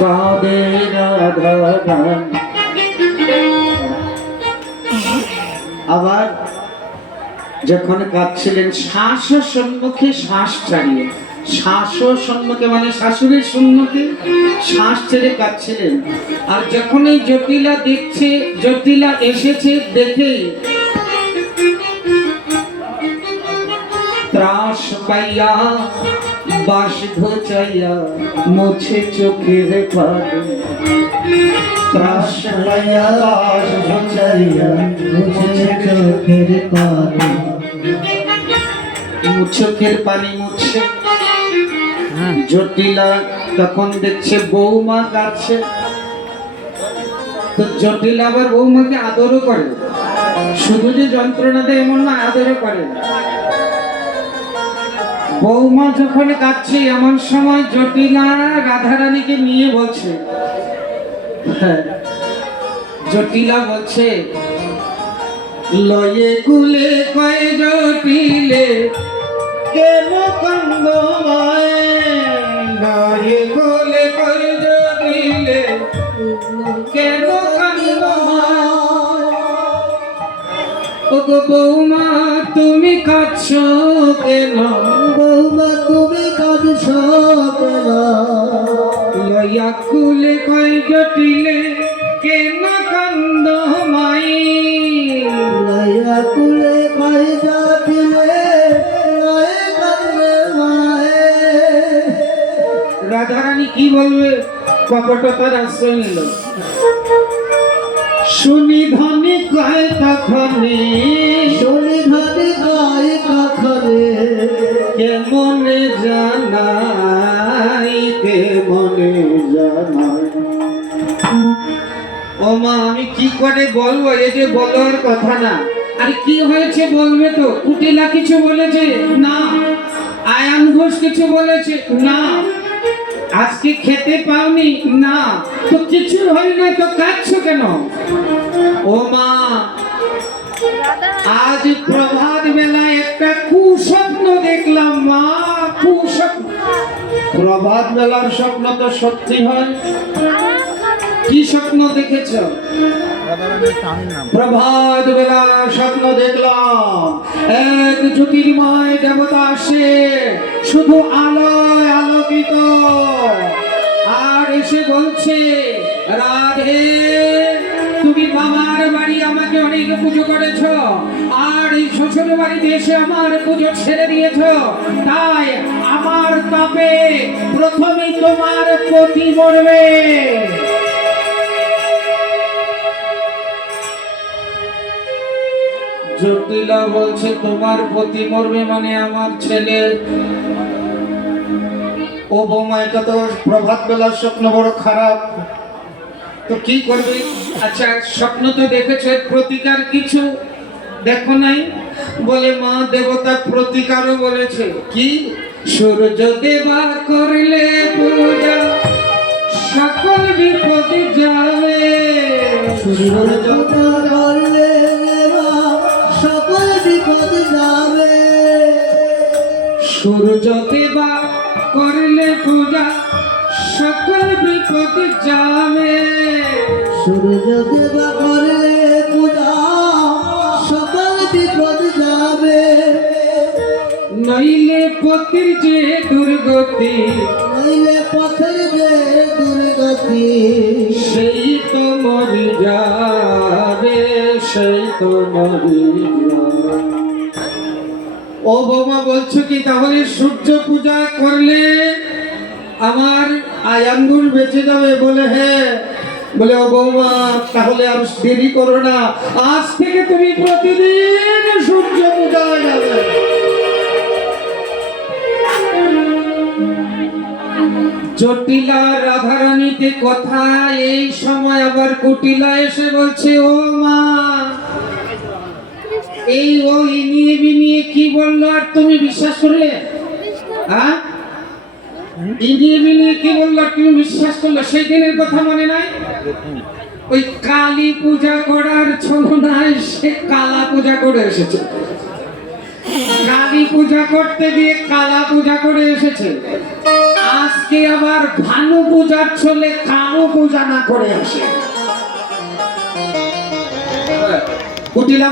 কাঁদে রাধা রানী। আবার যখন কাঁদছিলেন শ্বাস সম্মুখে শ্বাস ছাড়িয়ে, শ্বাস সম্মুখে মানে শাশুড়ির সম্মুখে শ্বাস ছেড়ে কাঁদছিলেন। আর যখন এই জটিলা দেখছে, জটিলা এসেছে দেখেই ত্রাস পাইয়া বাস ঘোচাইয়া মুছে চোখের পানি। ত্রাস পাইয়া বাস ঘোচাইয়া মুছে চোখের পানি। চোখের পানি মুছে জটিলা তখন দেখছে বৌমা কাছে। তো জটিলা আবার বৌমাকে আদরও করে, শুধু যে যন্ত্রণা দেয় এমন না, আদরও করে। বৌমা যখন কাঁদছে এমন সময় জটিলা রাধারানীকে নিয়ে বলছে, জটিলা বলছে, লয়ে কুলে কয় জটিলে কেন কান্দ মায়ে, লয়ে কুলে কয় জটিলে কেন কান্দ মায়ে। ওগো বৌমা তুমি কাঁদছো কেন, বৌমা তুমি কাঁদছো কেন, লইয়া কুলে কয় জটিলে কেন কান্দ মাই, লইয়া কুলে কয় জটিলে লয়ে কান্দে মাই। রাধারানী কি বলবে, কপটতার আশ্রয় নিল। শুনি ধনী কয় তখনে, শুনি ধনী কয় তখনে, কেমনে জানাই, কেমনে জানাই। ও মা আমি কি করে বলবো, এই যে বলার কথা না। আর কি হয়েছে বলবে তো? কুটিলা কিছু বলেছে না, আয়ান ঘোষ কিছু বলেছে না, আজকে খেতে পাওনি না, তো কিছু হয় না তো কাঁদছো কেন? ও মা আজ প্রভাত বেলায় একটা কুস্বপ্ন দেখলাম মা, কুস্বপ্ন। প্রভাত বেলার স্বপ্ন তো সত্যি হয়। কি স্বপ্ন দেখেছ? প্রভাত বেলা স্বপ্ন দেখলাম এক জ্যোতির্ময় দেবতা আসে, শুধু আলোয় আলোকিত, আর এসে বলছে, রাধে তুমি মামার বাড়ি আমাকে অনেক পুজো করেছ, আর এই শ্বশুর বাড়িতে এসে আমার পুজো ছেড়ে দিয়েছ, তাই আমার তাপে প্রথমে তোমার পতি মরবে। জটিলা বলছে তোমার পতি মরবে মানে আমার ছেলে। ও বৌমা এটা তো প্রভাত বেলার স্বপ্ন বড় খারাপ, তো কি করবে? আচ্ছা স্বপ্ন তো দেখেছো, প্রতিকার কিছু দেখো নাই? বলে মা দেবতা প্রতিকারও বলেছে। কি? সূর্য দেবা করলে পূজা সকল বিপদ যাবে, সূর্য করলে সকল বিপদ যাবে, সূর্য দেবা করলে পূজা সকল বিপদ যাবে, সূর্য দেবা করলে পূজা সকল বিপদ যাবে, নইলে পথের যে দুর্গতি, নইলে পথের যে দুর্গতি, সেই তো মরি যাবে, সেই তো মরি যাবে। ও বৌমা বলছো কি তাহলে সূর্য পূজা করলে আমার আয়াঙ্গুল বেঁচে যাবে? বলে হ্যাঁ। বলে ও বৌমা তাহলে আর দেরি করো না, আজ থেকে তুমি প্রতিদিন সূর্য পূজা যাবে। জটিলা রাধারানীতে কথা, এই সময় আবার কুটিলা এসে বলছে, ও মা এই ও ইনিয়ে বিনিয়ে কি বললো আর তুমি বিশ্বাস করলে? হ্যাঁ ইনিয়ে বিনিয়ে কি বললো তুমি বিশ্বাস করলে? সেই দিনের কথা মনে নাই? ওই কালী পূজা করার ছলনায় সে কালা পূজা করে এসেছে, কালী পূজা করতে গিয়ে কালা পূজা করে এসেছে। আজকে আবার ভানু পূজার ছলে কানু পূজা না করে আসে। কুটিলা